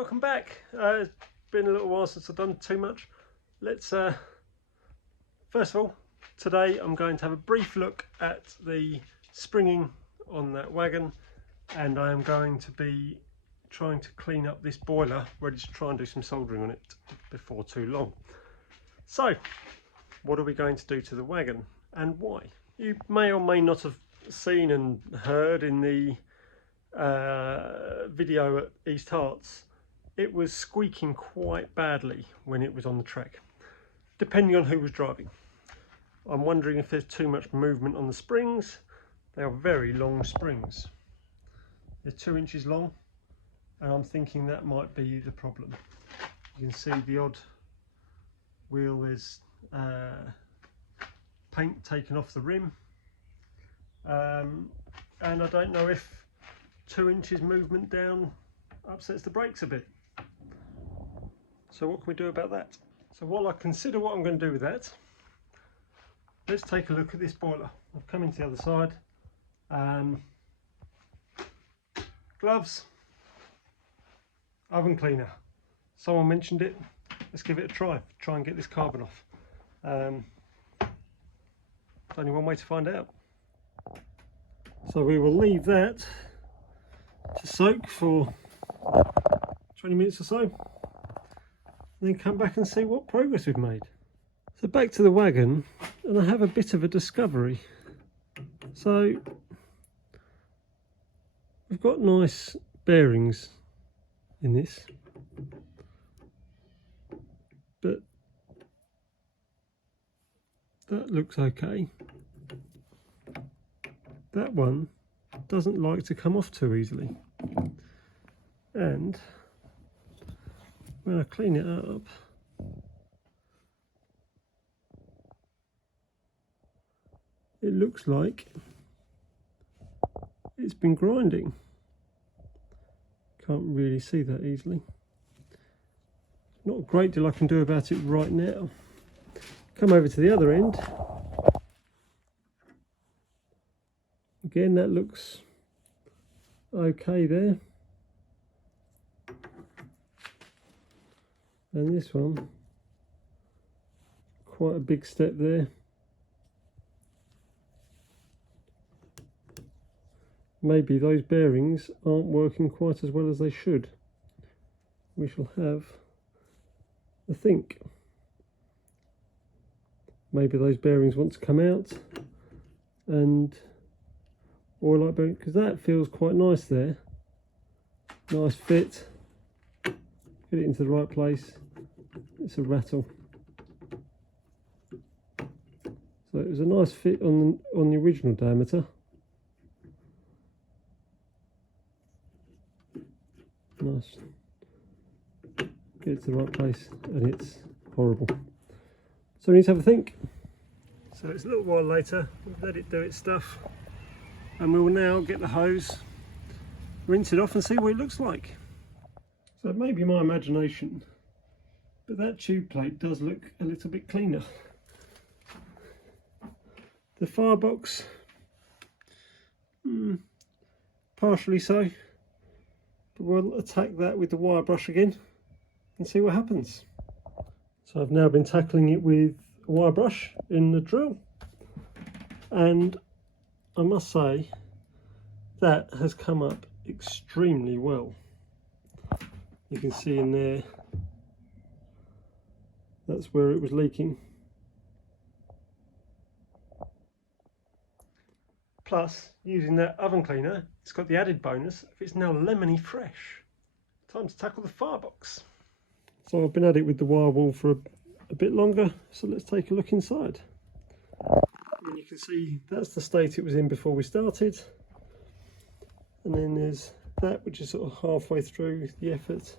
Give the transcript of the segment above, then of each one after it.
welcome back. It's been a little while since I've done too much. Let's first of all, today I'm going to have a brief look at the springing on that wagon, and I am going to be trying to clean up this boiler, ready to try and do some soldering on it before too long. So what are we going to do to the wagon and why? You may or may not have seen and heard in the video at East Harts, it was squeaking quite badly when it was on the track, depending on who was driving. I'm wondering if there's too much movement on the springs. They are very long springs. They're 2 inches long, and I'm thinking that might be the problem. You can see the odd wheel, there's paint taken off the rim, and I don't know if 2 inches movement down upsets the brakes a bit. So what can we do about that? So while I consider what I'm going to do with that, let's take a look at this boiler. I've come into the other side. Gloves, oven cleaner. Someone mentioned it. Let's give it a try. Try and get this carbon off. There's only one way to find out. So we will leave that to soak for 20 minutes or so, and then come back and see what progress we've made. So back to the wagon, and I have a bit of a discovery. So we've got nice bearings in this, but that looks okay. That one doesn't like to come off too easily, and when I clean it up, it looks like it's been grinding. Can't really see that easily. Not a great deal I can do about it right now. Come over to the other end. Again, that looks okay there. And this one, quite a big step there. Maybe those bearings aren't working quite as well as they should. We shall have a think. Maybe those bearings want to come out and oil up, because that feels quite nice there. Nice fit. Get it into the right place. It's a rattle. So it was a nice fit on the original diameter. Nice. Get it to the right place, and it's horrible. So we need to have a think. So it's a little while later. We've let it do its stuff, and we will now get the hose, rinse it off, and see what it looks like. So it may be my imagination, but that tube plate does look a little bit cleaner. The firebox, partially so, but we'll attack that with the wire brush again and see what happens. So I've now been tackling it with a wire brush in the drill, and I must say that has come up extremely well. You can see in there, that's where it was leaking. Plus, using that oven cleaner, it's got the added bonus of it's now lemony fresh. Time to tackle the firebox. So I've been at it with the wire wool for a bit longer, so let's take a look inside. And you can see that's the state it was in before we started. And then there's that which is sort of halfway through the effort,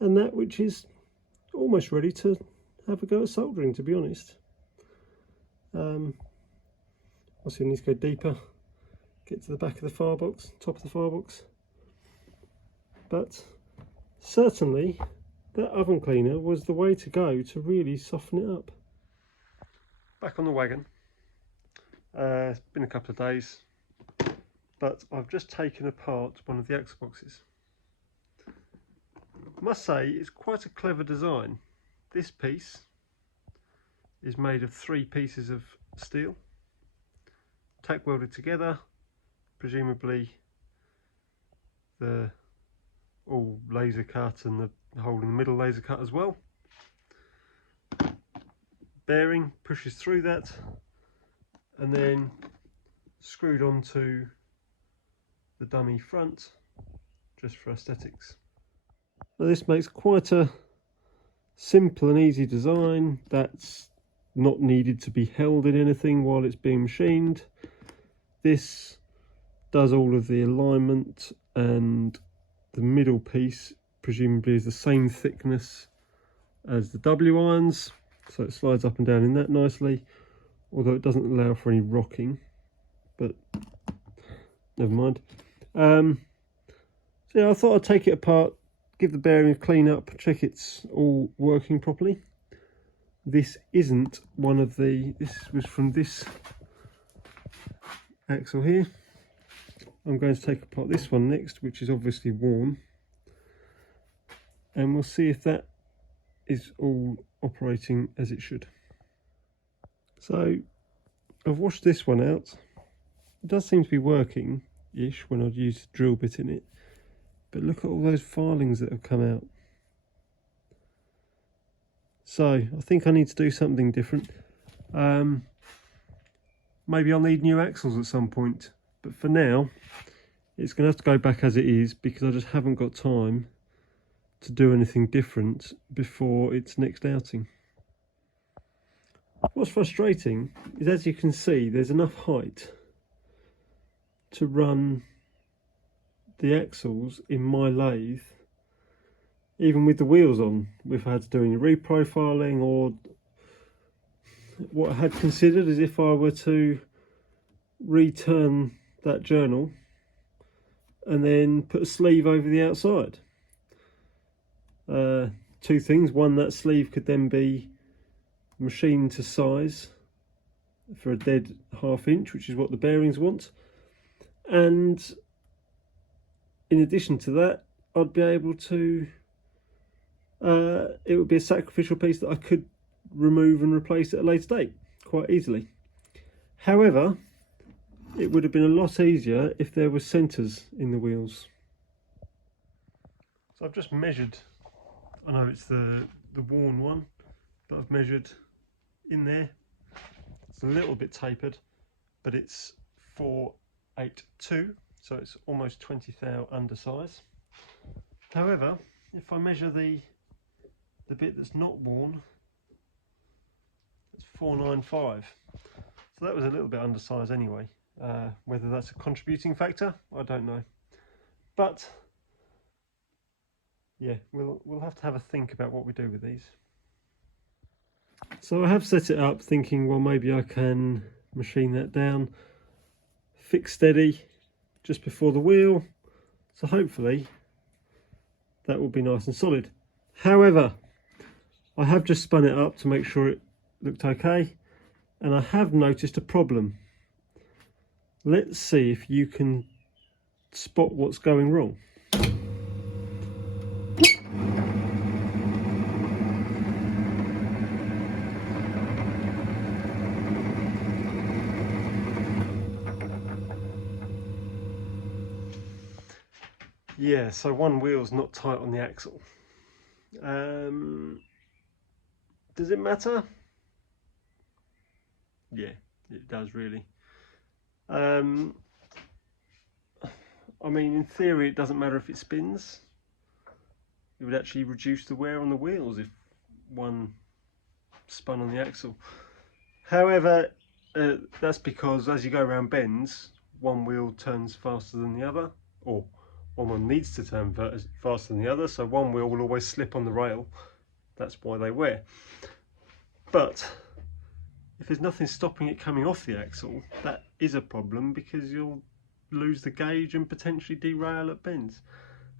and that which is almost ready to have a go at soldering, to be honest. Obviously we need to go deeper, get to the back of the firebox, top of the firebox, but certainly that oven cleaner was the way to go to really soften it up. Back on the wagon. It's been a couple of days, but I've just taken apart one of the axle boxes. I must say it's quite a clever design. This piece is made of 3 pieces of steel, tack welded together, presumably the all laser cut and the hole in the middle laser cut as well. Bearing pushes through that and then screwed onto the dummy front just for aesthetics. Now this makes quite a simple and easy design that's not needed to be held in anything while it's being machined. This does all of the alignment, and the middle piece presumably is the same thickness as the W irons, so it slides up and down in that nicely, although it doesn't allow for any rocking, but never mind. So yeah, I thought I'd take it apart, give the bearing a clean up, check it's all working properly. This isn't one of the, this was from this axle here. I'm going to take apart this one next, which is obviously worn, and we'll see if that is all operating as it should. So I've washed this one out. It does seem to be working-ish when I'd used the drill bit in it, but look at all those filings that have come out. So I think I need to do something different. Maybe I'll need new axles at some point, but for now it's going to have to go back as it is, because I just haven't got time to do anything different before its next outing. What's frustrating is, as you can see, there's enough height to run the axles in my lathe even with the wheels on, without had to do any reprofiling. Or what I had considered is, if I were to return that journal and then put a sleeve over the outside. Two things: one, that sleeve could then be machined to size for a dead 1/2 inch, which is what the bearings want, and in addition to that, I'd be able to it would be a sacrificial piece that I could remove and replace at a later date quite easily. However, it would have been a lot easier if there were centres in the wheels. So I've just measured, I know it's the worn one, but I've measured in there. It's a little bit tapered, but it's 482, so it's almost 20 thou undersize. However, if I measure the bit that's not worn, it's 495. So that was a little bit undersized anyway. Whether that's a contributing factor, I don't know. But yeah, we'll have to have a think about what we do with these. So I have set it up thinking, well, maybe I can machine that down, fix steady just before the wheel, so hopefully that will be nice and solid. However, I have just spun it up to make sure it looked okay, and I have noticed a problem. Let's see if you can spot what's going wrong. Yeah, so one wheel's not tight on the axle. Does it matter? Yeah, it does really. I mean, in theory, it doesn't matter if it spins. It would actually reduce the wear on the wheels if one spun on the axle. However, that's because as you go around bends, one wheel turns faster than the other, or one needs to turn faster than the other, so one wheel will always slip on the rail. That's why they wear. But if there's nothing stopping it coming off the axle, that is a problem, because you'll lose the gauge and potentially derail at bends,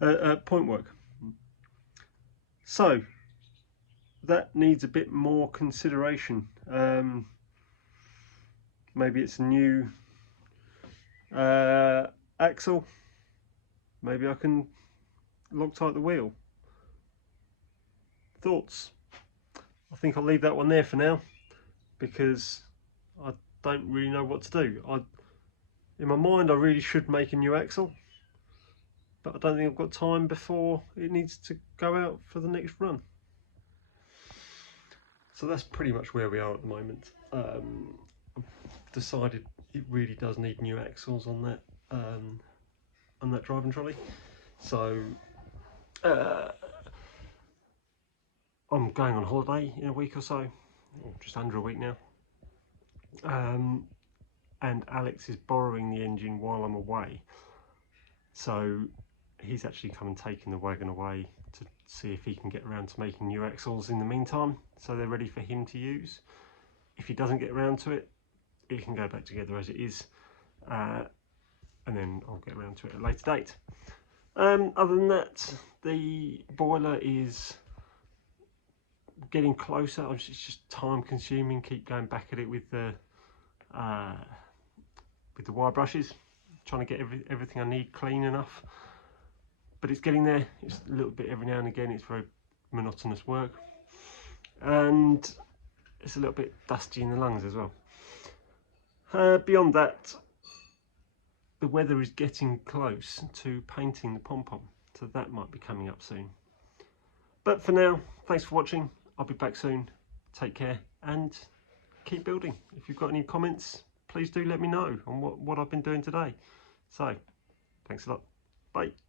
at point work. So that needs a bit more consideration. Maybe it's a new axle. Maybe I can Loctite the wheel. thoughts. I think I'll leave that one there for now because I don't really know what to do. In my mind I really should make a new axle, but I don't think I've got time before it needs to go out for the next run. So that's pretty much where we are at the moment. I've decided it really does need new axles on that driving trolley. So I'm going on holiday in a week or so, or just under a week now. And Alex is borrowing the engine while I'm away. So he's actually come and taken the wagon away to see if he can get around to making new axles in the meantime, so they're ready for him to use. If he doesn't get around to it, it can go back together as it is, and then I'll get around to it at a later date. Other than that, the boiler is getting closer. It's just time consuming, keep going back at it with the wire brushes, trying to get everything I need clean enough, but it's getting there. It's a little bit every now and again. It's very monotonous work, and it's a little bit dusty in the lungs as well. Beyond that, the weather is getting close to painting the pom-pom, so that might be coming up soon. But for now, thanks for watching. I'll be back soon. Take care and keep building. If you've got any comments, please do let me know on what I've been doing today. So, thanks a lot. Bye.